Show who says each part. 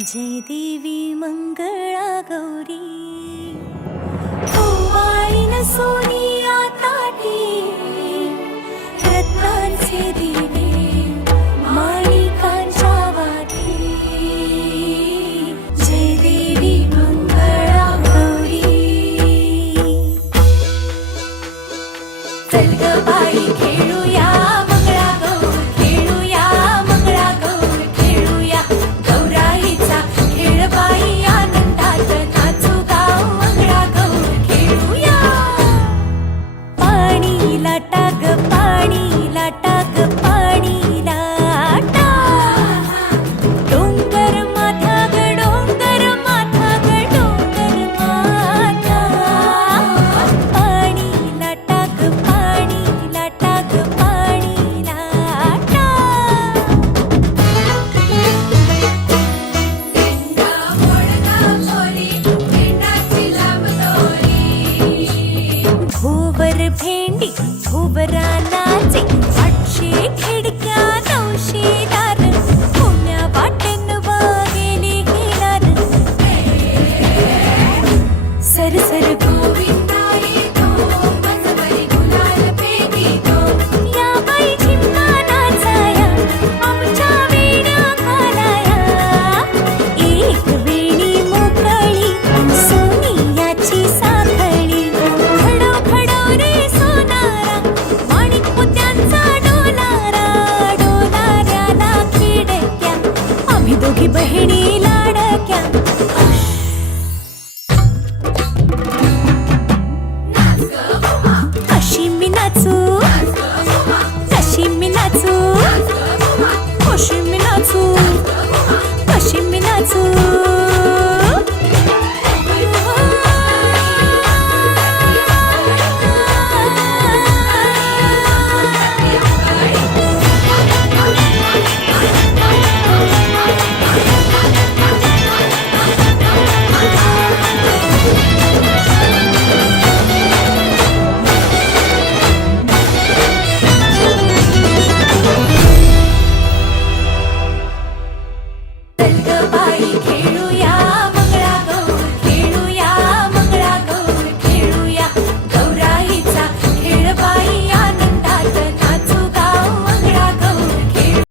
Speaker 1: जय देवी मंगला गौरी। भेंडी भोवरा नाचे बहिणीला